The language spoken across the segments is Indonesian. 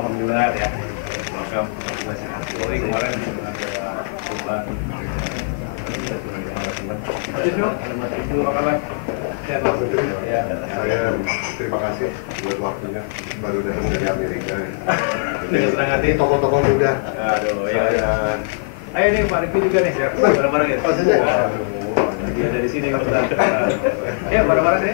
Alhamdulillah ya. Welcome. Sorry kemarin ada perubahan. Ya, saya terima kasih buat waktunya. Baru datang dari Amerika. Dengan senang hati. Tokoh-tokoh muda. Aduh, ya. Ayo nih Pak Riki juga nih, bareng-bareng ya. Lagi ada di sini kebetulan. Ya, bareng-bareng ya.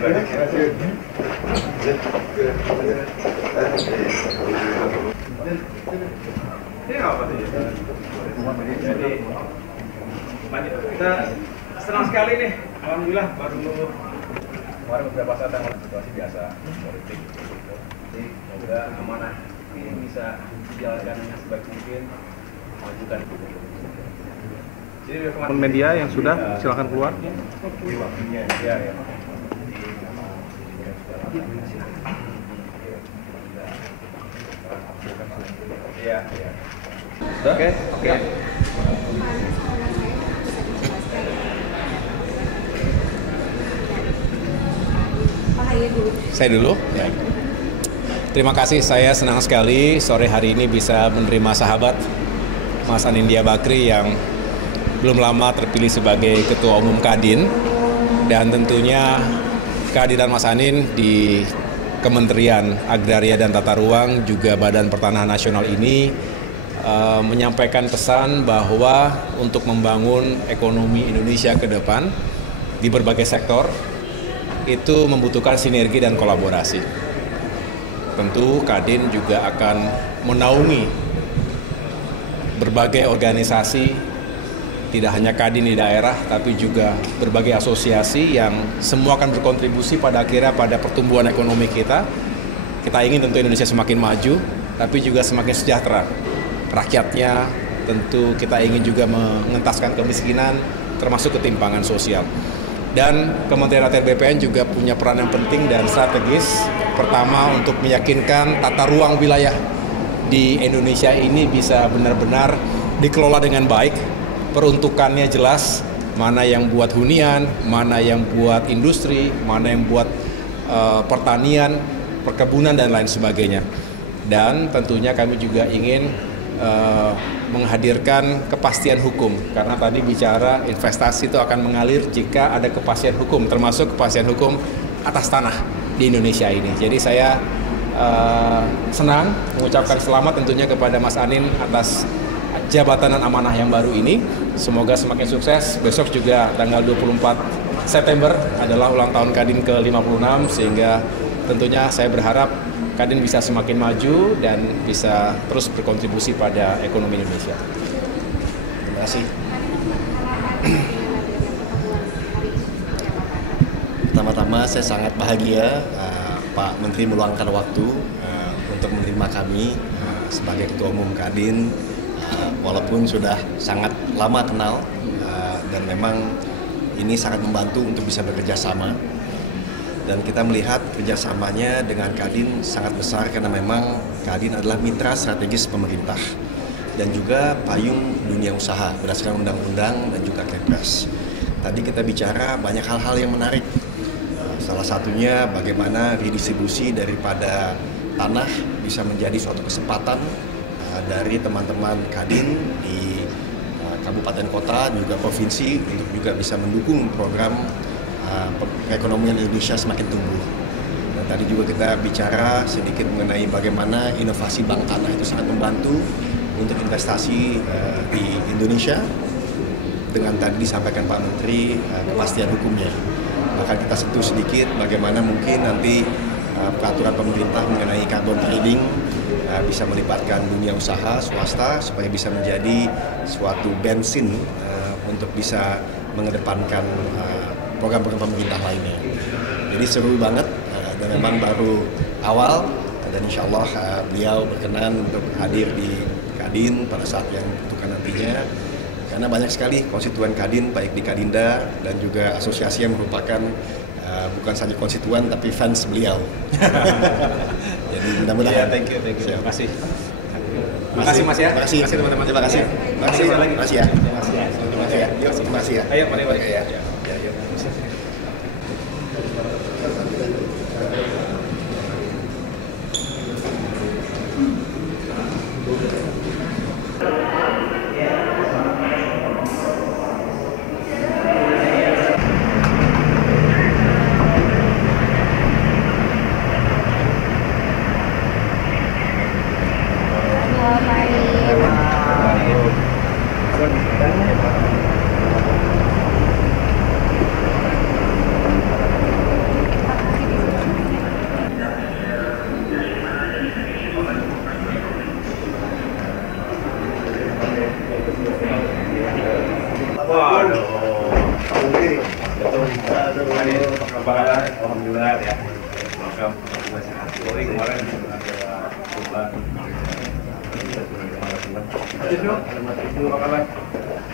Ini apa sih? Jadi kita senang sekali nih. Alhamdulillah baru kemarin beberapa saat yang situasi biasa politik. Jadi semoga amanah ini bisa dijalankan dengan sebaik mungkin, majukan. Teman media yang sudah silakan keluar. Ya. Iya. Oke. Saya dulu. Ya. Terima kasih, saya senang sekali sore hari ini bisa menerima sahabat Mas Anindya Bakri yang belum lama terpilih sebagai Ketua Umum Kadin, dan tentunya kehadiran Mas Anin di Kementerian Agraria dan Tata Ruang juga Badan Pertanahan Nasional ini menyampaikan pesan bahwa untuk membangun ekonomi Indonesia ke depan di berbagai sektor itu membutuhkan sinergi dan kolaborasi. Tentu Kadin juga akan menaungi berbagai organisasi, tidak hanya Kadin di daerah, tapi juga berbagai asosiasi yang semua akan berkontribusi pada akhirnya pada pertumbuhan ekonomi kita. Kita ingin tentu Indonesia semakin maju, tapi juga semakin sejahtera. Rakyatnya tentu kita ingin juga mengentaskan kemiskinan, termasuk ketimpangan sosial. Dan Kementerian ATR BPN juga punya peran yang penting dan strategis. Pertama, untuk meyakinkan tata ruang wilayah di Indonesia ini bisa benar-benar dikelola dengan baik. Peruntukannya jelas, mana yang buat hunian, mana yang buat industri, mana yang buat pertanian, perkebunan, dan lain sebagainya. Dan tentunya kami juga ingin menghadirkan kepastian hukum, karena tadi bicara investasi itu akan mengalir jika ada kepastian hukum, termasuk kepastian hukum atas tanah di Indonesia ini. Jadi saya senang mengucapkan selamat tentunya kepada Mas Anin atas jabatan dan amanah yang baru ini. Semoga semakin sukses. Besok juga tanggal 24 September adalah ulang tahun Kadin ke-56, sehingga tentunya saya berharap Kadin bisa semakin maju dan bisa terus berkontribusi pada ekonomi Indonesia. Terima kasih. Pertama-tama saya sangat bahagia Pak Menteri meluangkan waktu untuk menerima kami sebagai Ketua Umum Kadin. Walaupun sudah sangat lama kenal dan memang ini sangat membantu untuk bisa bekerja sama, dan kita melihat kerjasamanya dengan Kadin sangat besar karena memang Kadin adalah mitra strategis pemerintah dan juga payung dunia usaha berdasarkan undang-undang dan juga Kepres. Tadi kita bicara banyak hal-hal yang menarik, salah satunya bagaimana redistribusi daripada tanah bisa menjadi suatu kesempatan dari teman-teman Kadin di kabupaten kota juga provinsi untuk juga bisa mendukung program perekonomian Indonesia semakin tumbuh. Dan tadi juga kita bicara sedikit mengenai bagaimana inovasi bank tanah itu sangat membantu untuk investasi di Indonesia. Dengan tadi disampaikan Pak Menteri kepastian hukumnya. Bahkan kita sentuh sedikit bagaimana mungkin nanti peraturan pemerintah mengenai carbon trading bisa melibatkan dunia usaha swasta supaya bisa menjadi suatu bensin untuk bisa mengedepankan program-program pemerintah lainnya. Jadi seru banget dan memang baru awal, dan insya Allah beliau berkenan untuk hadir di Kadin pada saat yang dibutuhkan nantinya, karena banyak sekali konstituen Kadin baik di Kadinda dan juga asosiasi yang merupakan bukan saja konstituen tapi fans beliau. Jadi mudah-mudahan. Thank you. Terima kasih. Terima kasih Mas ya. Terima kasih teman-teman. Terima kasih. Terima kasih ya. Terima kasih ya. Terima kasih ya. Ayo, mari. Ya. Alhamdulillah ya. Welcome. Sorry kemarin ada perubahan.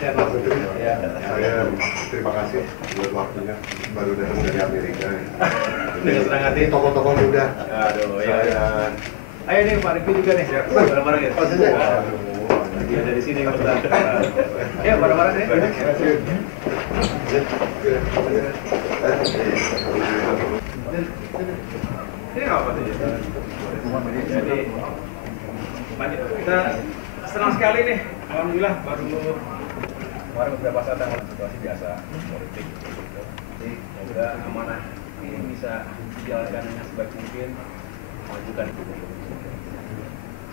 Ya, saya terima kasih buat waktunya. Baru datang dari Amerika. Dengan senang hati. Tokoh-tokoh muda. Aduh, ya. Ayo nih Pak Riki juga nih. Bareng-bareng ya. Lagi ada di sini kebetulan. Ya, bareng-bareng ya. Ini apa sih? Jadi kita senang sekali nih. Alhamdulillah baru kemarin beberapa saat dalam situasi biasa politik. Jadi semoga amanah ini bisa dijalankan dengan sebaik mungkin, majukan.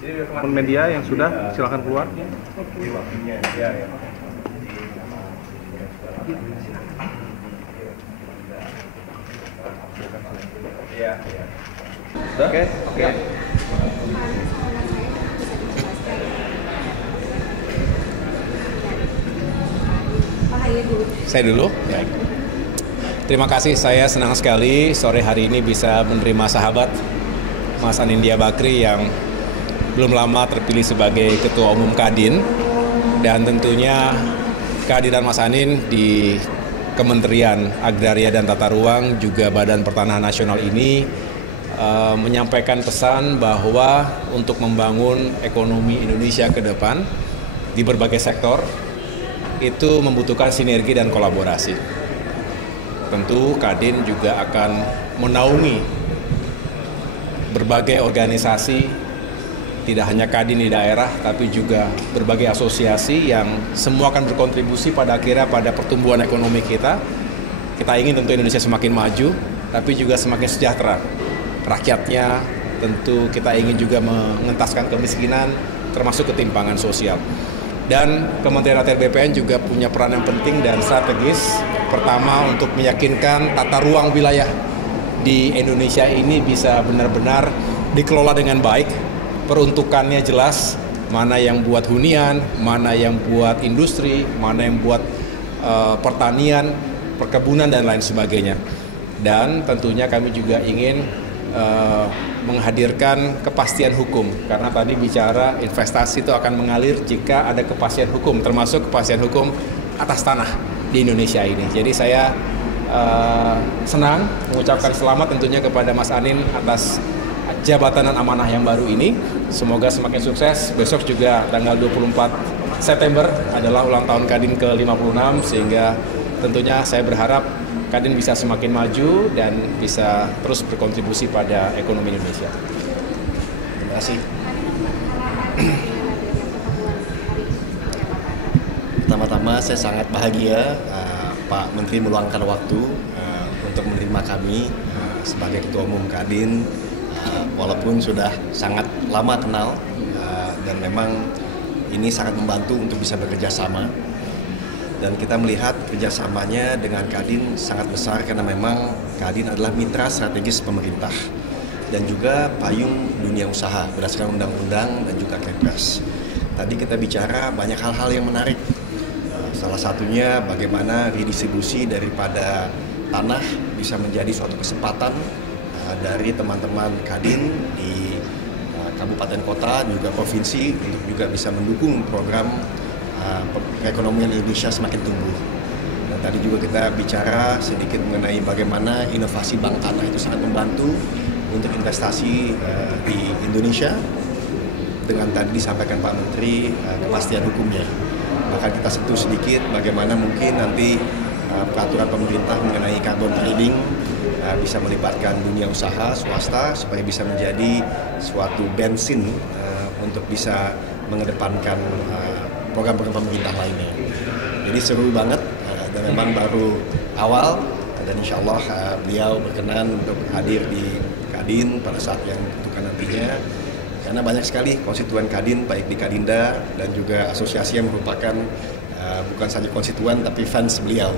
Jadi Teman media yang sudah silakan keluar. Ya. Iya. Oke. Saya dulu. Ya. Terima kasih, saya senang sekali sore hari ini bisa menerima sahabat Mas Anindya Bakri yang belum lama terpilih sebagai Ketua Umum Kadin, dan tentunya kehadiran Mas Anin di Kementerian Agraria dan Tata Ruang juga Badan Pertanahan Nasional ini menyampaikan pesan bahwa untuk membangun ekonomi Indonesia ke depan di berbagai sektor itu membutuhkan sinergi dan kolaborasi. Tentu Kadin juga akan menaungi berbagai organisasi, tidak hanya Kadin di daerah, tapi juga berbagai asosiasi yang semua akan berkontribusi pada akhirnya pada pertumbuhan ekonomi kita. Kita ingin tentu Indonesia semakin maju, tapi juga semakin sejahtera. Rakyatnya tentu kita ingin juga mengentaskan kemiskinan, termasuk ketimpangan sosial. Dan Kementerian ATR BPN juga punya peran yang penting dan strategis. Pertama, untuk meyakinkan tata ruang wilayah di Indonesia ini bisa benar-benar dikelola dengan baik. Peruntukannya jelas, mana yang buat hunian, mana yang buat industri, mana yang buat pertanian, perkebunan, dan lain sebagainya. Dan tentunya kami juga ingin menghadirkan kepastian hukum, karena tadi bicara investasi itu akan mengalir jika ada kepastian hukum, termasuk kepastian hukum atas tanah di Indonesia ini. Jadi saya senang mengucapkan selamat tentunya kepada Mas Anin atas jabatan dan amanah yang baru ini. Semoga semakin sukses. Besok juga tanggal 24 September adalah ulang tahun Kadin ke-56, sehingga tentunya saya berharap Kadin bisa semakin maju dan bisa terus berkontribusi pada ekonomi Indonesia. Terima kasih. Pertama-tama saya sangat bahagia Pak Menteri meluangkan waktu untuk menerima kami sebagai Ketua Umum Kadin, walaupun sudah sangat lama kenal dan memang ini sangat membantu untuk bisa bekerja sama. Dan kita melihat kerjasamanya dengan Kadin sangat besar karena memang Kadin adalah mitra strategis pemerintah dan juga payung dunia usaha berdasarkan undang-undang dan juga Kepres. Tadi kita bicara banyak hal-hal yang menarik. Salah satunya bagaimana redistribusi daripada tanah bisa menjadi suatu kesempatan dari teman-teman Kadin di kabupaten kota dan juga provinsi untuk juga bisa mendukung program perekonomian Indonesia semakin tumbuh. Dan Tadi juga kita bicara sedikit mengenai bagaimana inovasi bank tanah itu sangat membantu untuk investasi di Indonesia. Dengan tadi disampaikan Pak Menteri kepastian hukumnya. Bahkan kita sentuh sedikit bagaimana mungkin nanti peraturan pemerintah mengenai carbon trading bisa melibatkan dunia usaha swasta supaya bisa menjadi suatu bensin untuk bisa mengedepankan program-program pemerintah lainnya. Jadi seru banget dan memang baru awal dan insya Allah beliau berkenan untuk hadir di Kadin pada saat yang ditentukan nantinya. Karena banyak sekali konstituen Kadin, baik di Kadinda dan juga asosiasi yang merupakan bukan saja konstituen tapi fans beliau.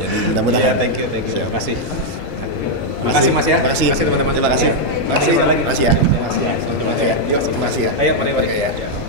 Jadi mudah-mudahan. Thank you. Terima kasih. Terima kasih Mas ya. Terima kasih teman-teman. Terima kasih. Terima kasih lagi. Terima kasih ya. Terima kasih ya. Terima kasih ya. Ayo, mari. Ya.